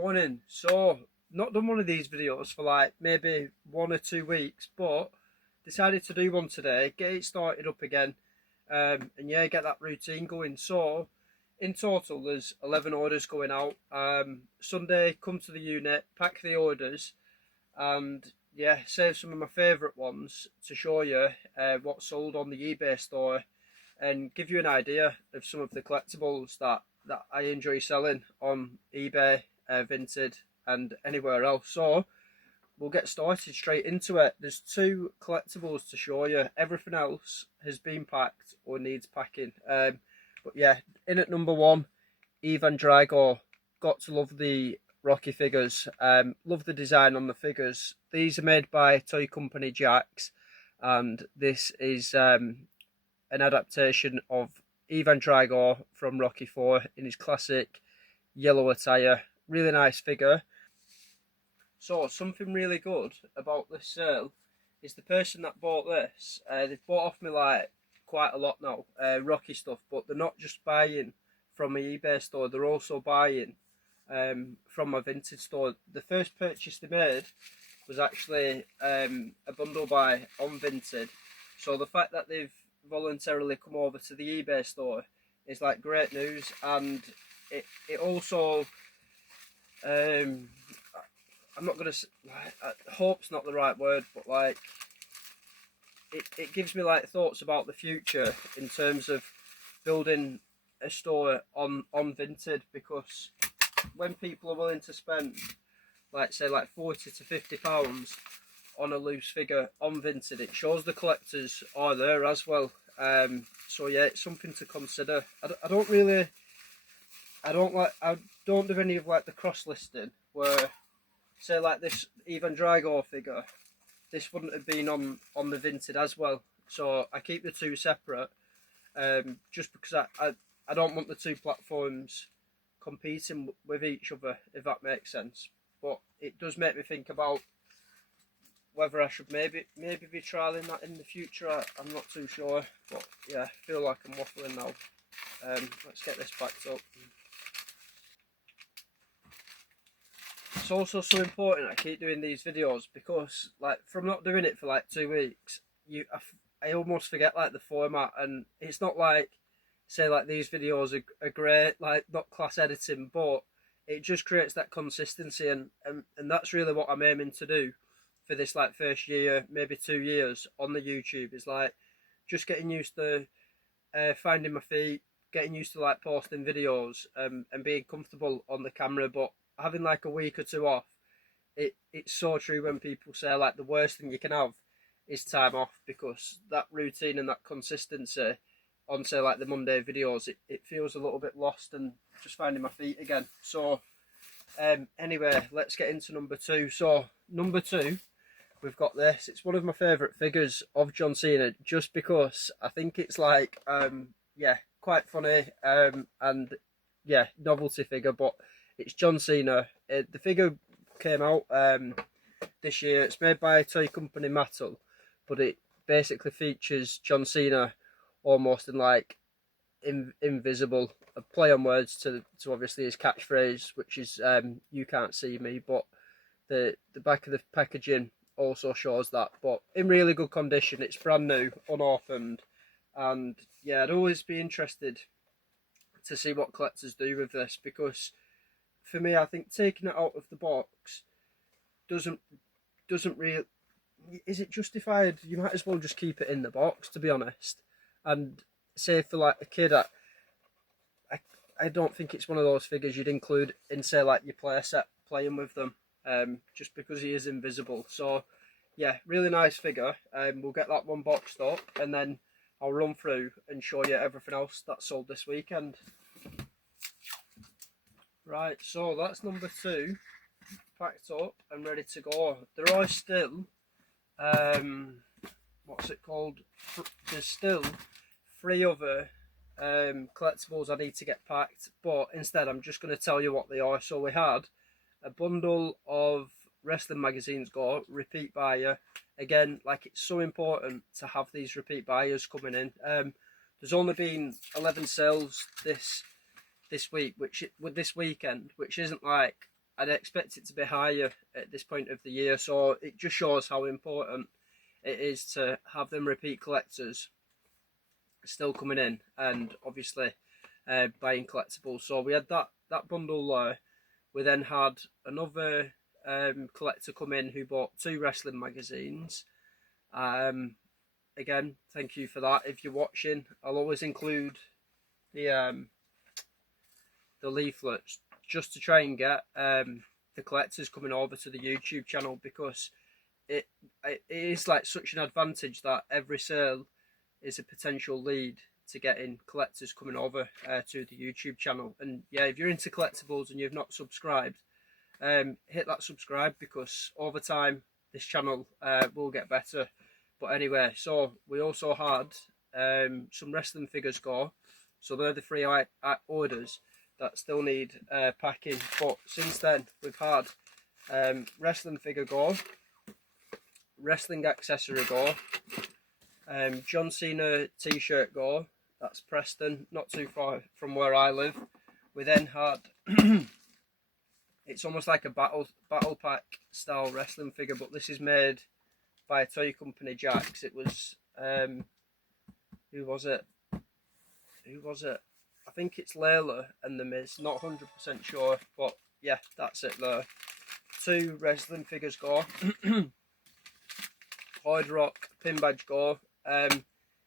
Morning. So, not done one of these videos for like maybe 1 or 2 weeks, but decided to do one today, get it started up again, and yeah, get that routine going. So, in total, there's 11 orders going out. Sunday, come to the unit, pack the orders, and yeah, save some of my favourite ones to show you what's sold on the eBay store and give you an idea of some of the collectibles that I enjoy selling on eBay, Vinted, and anywhere else. So we'll get started straight into it. There's two collectibles to show you. Everything else has been packed or needs packing. But yeah, in at number one, Drago. Got to love the Rocky figures. Love the design on the figures. These are made by toy company Jax, and this is an adaptation of Drago from Rocky 4 in his classic yellow attire. Really nice figure. So something really good about this sale is the person that bought this, they've bought off me like quite a lot now, Rocky stuff, but they're not just buying from my eBay store, they're also buying from my vintage store. The first purchase they made was actually a bundle buy on Vinted. So the fact that they've voluntarily come over to the eBay store is like great news, and it also I'm not gonna like, hope's not the right word, but like it gives me like thoughts about the future in terms of building a store on Vinted, because when people are willing to spend like say like £40 to £50 on a loose figure on Vinted, it shows the collectors are there as well. So yeah, it's something to consider. I don't do any of like the cross listing where say like this Drago figure, this wouldn't have been on the Vinted as well. So I keep the two separate, just because I don't want the two platforms competing with each other, if that makes sense. But it does make me think about whether I should maybe be trialing that in the future. I'm not too sure, but yeah, I feel like I'm waffling now. Let's get this backed up. It's also so important I keep doing these videos, because like from not doing it for like 2 weeks, I almost forget like the format, and it's not like say like these videos are great, like not class editing, but it just creates that consistency, and that's really what I'm aiming to do for this like first year, maybe 2 years on the YouTube, is like just getting used to finding my feet, getting used to like posting videos, and being comfortable on the camera. But having like a week or two off, it's so true when people say like the worst thing you can have is time off, because that routine and that consistency on say like the Monday videos, it feels a little bit lost and just finding my feet again. So anyway, let's get into number two. So number two, we've got this. It's one of my favourite figures of John Cena, just because I think it's like yeah, quite funny, and yeah, novelty figure. But it's John Cena. The figure came out this year. It's made by a toy company Mattel, but it basically features John Cena almost in like invisible, a play on words to obviously his catchphrase, which is "You can't see me." But the back of the packaging also shows that, but in really good condition. It's brand new, unopened, and yeah, I'd always be interested to see what collectors do with this, because for me, I think taking it out of the box doesn't really, is it justified? You might as well just keep it in the box, to be honest. And say for like a kid, I don't think it's one of those figures you'd include in say like your play set playing with them, just because he is invisible. So yeah, really nice figure. We'll get that one boxed up, and then I'll run through and show you everything else that's sold this weekend. Right, so that's number two, packed up and ready to go. There are still what's it called? There's still 3 other collectibles I need to get packed, but instead I'm just going to tell you what they are. So we had a bundle of wrestling magazines go, repeat buyer. Again, like it's so important to have these repeat buyers coming in. There's only been 11 sales this week, this weekend, which isn't like I'd expect it to be higher at this point of the year. So it just shows how important it is to have them repeat collectors still coming in, and obviously buying collectibles. So we had that bundle there. We then had another collector come in who bought 2 wrestling magazines. Again, thank you for that. If you're watching, I'll always include the leaflets just to try and get the collectors coming over to the YouTube channel, because it is like such an advantage that every sale is a potential lead to getting collectors coming over to the YouTube channel. And yeah, if you're into collectibles and you've not subscribed, hit that subscribe, because over time this channel will get better. But anyway, so we also had some wrestling figures go. So they're the 3 orders that still need packing. But since then, we've had wrestling figure go, wrestling accessory go, John Cena t-shirt go. That's Preston, not too far from where I live. We then had it's almost like a battle pack style wrestling figure, but this is made by a toy company, Jax. It was who was it? I think it's Layla and the Miz. Not 100% sure, but yeah, that's it there. 2 wrestling figures go. Hard Rock pin badge go.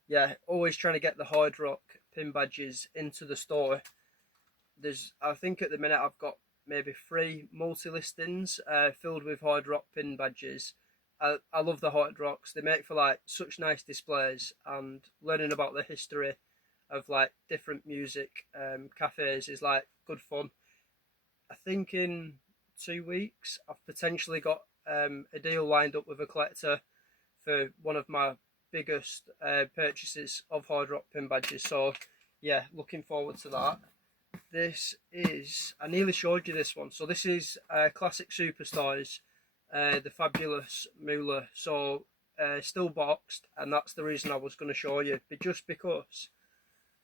Yeah, always trying to get the Hard Rock pin badges into the store. I think at the minute I've got maybe 3 multi-listings filled with Hard Rock pin badges. I love the Hard Rocks. They make for like such nice displays, and learning about the history of like different music cafes is like good fun. I think in 2 weeks I've potentially got a deal lined up with a collector for one of my biggest purchases of Hard Rock pin badges. So yeah, looking forward to that. This is, I nearly showed you this one. So this is Classic Superstars, the Fabulous Moolah. So still boxed, and that's the reason I was going to show you. But just because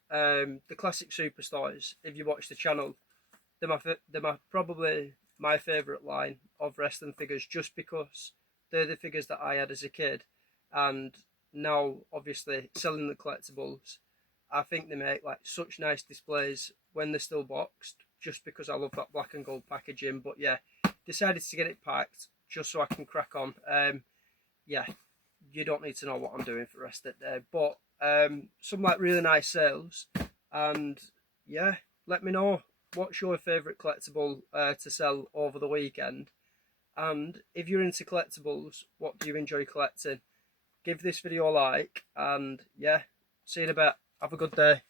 the Classic Superstars, if you watch the channel, they're probably my favourite line of wrestling figures, just because they're the figures that I had as a kid, and now obviously selling the collectibles, I think they make like such nice displays when they're still boxed, just because I love that black and gold packaging. But yeah, decided to get it packed just so I can crack on. Yeah, you don't need to know what I'm doing for the rest of the day, but some like really nice sales. And yeah, let me know what's your favourite collectible to sell over the weekend, and if you're into collectibles, what do you enjoy collecting? Give this video a like, and yeah, see you in a bit. Have a good day.